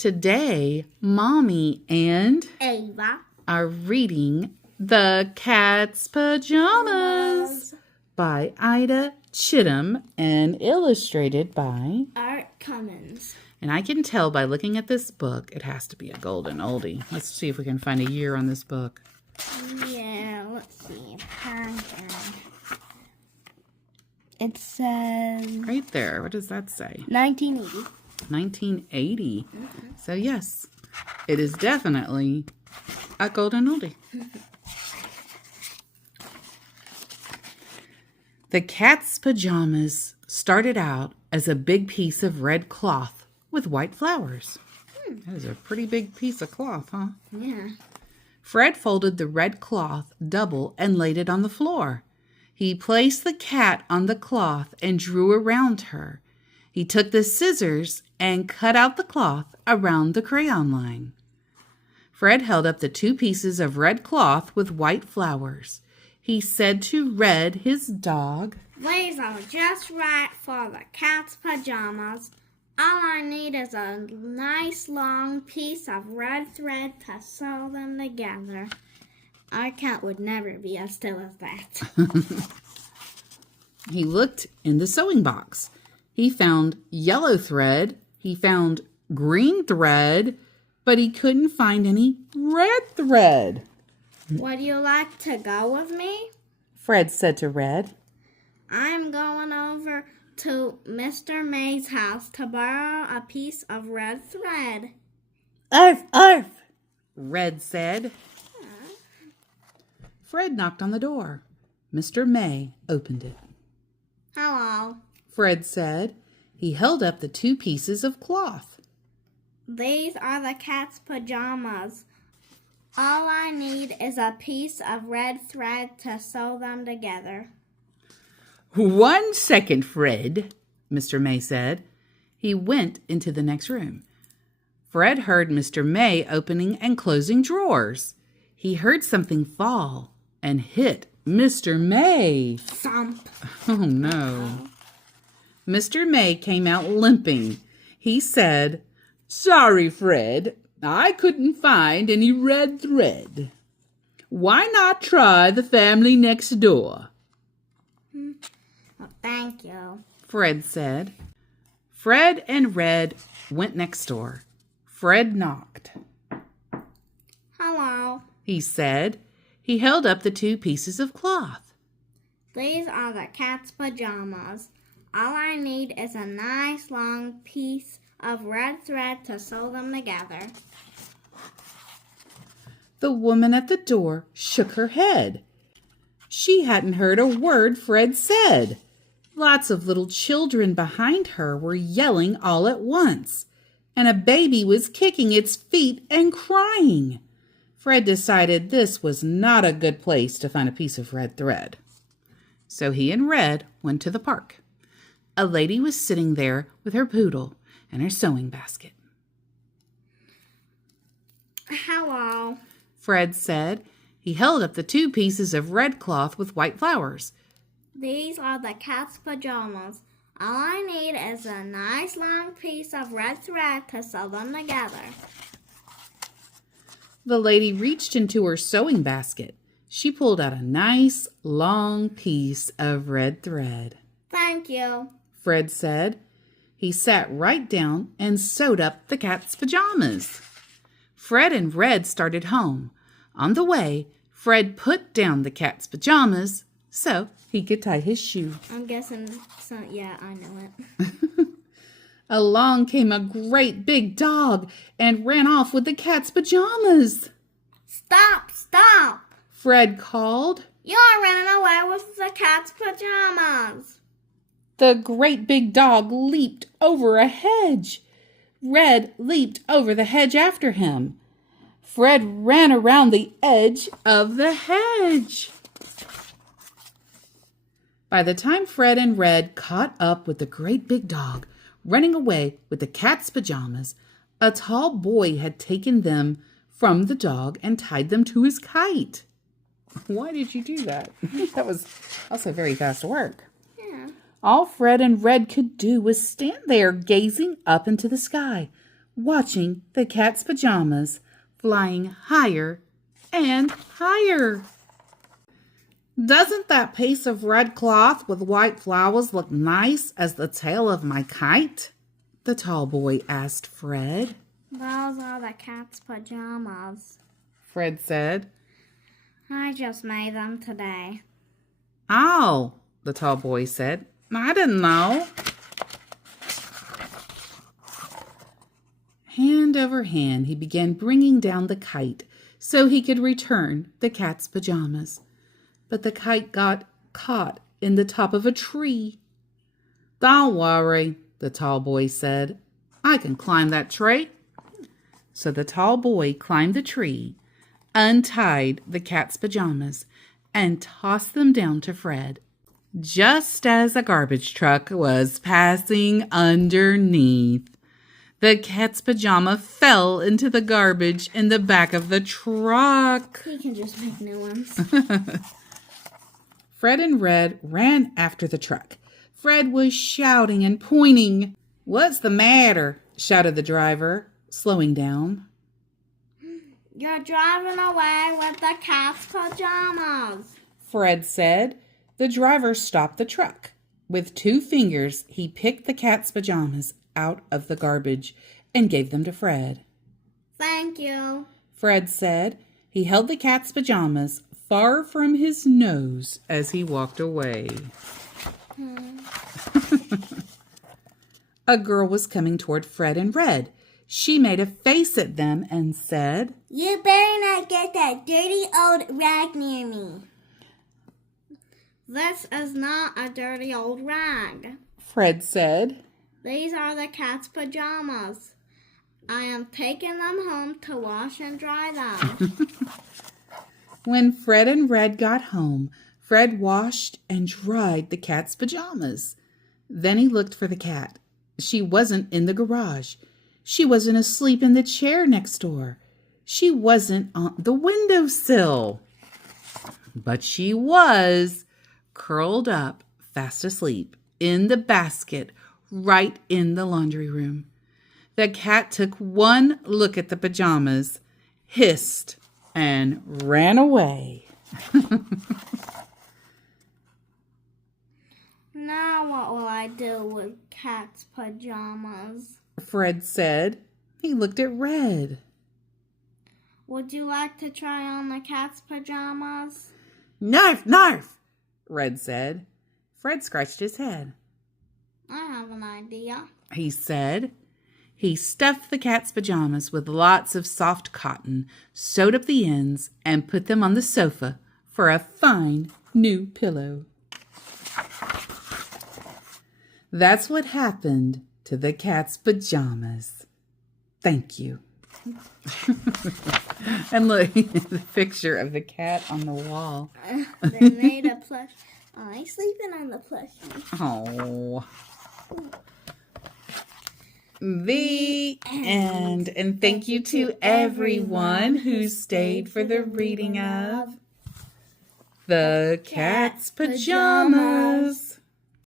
Today, Mommy and Ava are reading The Cat's Pajamas by Ida Chittum and illustrated by Art Cummins. And I can tell by looking at this book, it has to be a golden oldie. Let's see if we can find a year on this book. Yeah, let's see. It says Right there. What does that say? 1980. 1980. So yes, it is definitely a golden oldie. The Cat's Pajamas started out as a big piece of red cloth with white flowers. That is a pretty big piece of cloth, huh? Yeah. Fred folded the red cloth double and laid it on the floor. He placed the cat on the cloth and drew around her. He took the scissors and cut out the cloth around the crayon line. Fred held up the two pieces of red cloth with white flowers. He said to Red, his dog, "These are just right for the cat's pajamas. All I need is a nice long piece of red thread to sew them together." Our cat would never be as still as that. He looked in the sewing box. He found yellow thread. He found green thread, but he couldn't find any red thread. Would you like to go with me? Fred said to Red. I'm going over to Mr. May's house to borrow a piece of red thread. Arf, arf, Red said. Fred knocked on the door. Mr. May opened it. Hello. Fred said. He held up the two pieces of cloth. These are the cat's pajamas. All I need is a piece of red thread to sew them together. 1 second, Fred, Mr. May said. He went into the next room. Fred heard Mr. May opening and closing drawers. He heard something fall and hit Mr. May. Thump. Oh, no. Mr. May came out limping. He said, "Sorry, Fred. I couldn't find any red thread. Why not try the family next door?" Well, thank you. Fred said. Fred and Red went next door. Fred knocked. Hello. He said. He held up the two pieces of cloth. These are the cat's pajamas. All I need is a nice long piece of red thread to sew them together. The woman at the door shook her head. She hadn't heard a word Fred said. Lots of little children behind her were yelling all at once, and a baby was kicking its feet and crying. Fred decided this was not a good place to find a piece of red thread. So he and Red went to the park. A lady was sitting there with her poodle and her sewing basket. Hello. Fred said. He held up the two pieces of red cloth with white flowers. These are the cat's pajamas. All I need is a nice long piece of red thread to sew them together. The lady reached into her sewing basket. She pulled out a nice long piece of red thread. Thank you. Fred said. He sat right down and sewed up the cat's pajamas. Fred and Red started home. On the way, Fred put down the cat's pajamas so he could tie his shoe. I'm guessing, yeah, I know it. Along came a great big dog and ran off with the cat's pajamas. Stop, stop. Fred called. You're running away with the cat's pajamas. The great big dog leaped over a hedge. Red leaped over the hedge after him. Fred ran around the edge of the hedge. By the time Fred and Red caught up with the great big dog running away with the cat's pajamas, a tall boy had taken them from the dog and tied them to his kite. Why did you do that? That was also very fast work. Yeah. All Fred and Red could do was stand there gazing up into the sky, watching the cat's pajamas flying higher and higher. "Doesn't that piece of red cloth with white flowers look nice as the tail of my kite?" the tall boy asked Fred. Those are the cat's pajamas. Fred said. I just made them today. "Oh," the tall boy said. "I didn't know." Hand over hand, he began bringing down the kite so he could return the cat's pajamas. But the kite got caught in the top of a tree. "Don't worry," the tall boy said. "I can climb that tree." So the tall boy climbed the tree, untied the cat's pajamas, and tossed them down to Fred, just as a garbage truck was passing underneath. The cat's pajama fell into the garbage in the back of the truck. He can just make new ones. Fred and Red ran after the truck. Fred was shouting and pointing. "What's the matter?" shouted the driver, slowing down. You're driving away with the cat's pajamas, Fred said. The driver stopped the truck. With 2 fingers, he picked the cat's pajamas out of the garbage and gave them to Fred. Thank you, Fred said. He held the cat's pajamas far from his nose as he walked away. A girl was coming toward Fred and Red. She made a face at them and said, You better not get that dirty old rag near me. This is not a dirty old rag, Fred said. These are the cat's pajamas. I am taking them home to wash and dry them. When Fred and Red got home, Fred washed and dried the cat's pajamas. Then he looked for the cat. She wasn't in the garage. She wasn't asleep in the chair next door. She wasn't on the windowsill. But she was curled up, fast asleep, in the basket right in the laundry room. The cat took one look at the pajamas, hissed, and ran away. Now what will I do with cat's pajamas? Fred said. He looked at Red. Would you like to try on the cat's pajamas? Narf, narf, Red said. Fred scratched his head. I have an idea, he said. He stuffed the cat's pajamas with lots of soft cotton, sewed up the ends, and put them on the sofa for a fine new pillow. That's what happened to the cat's pajamas. Thank you. And look, the picture of the cat on the wall. They made a plush. I'm sleeping on the plushie. Oh. The end. And thank you to everyone who stayed for the reading of The Cat's Pajamas.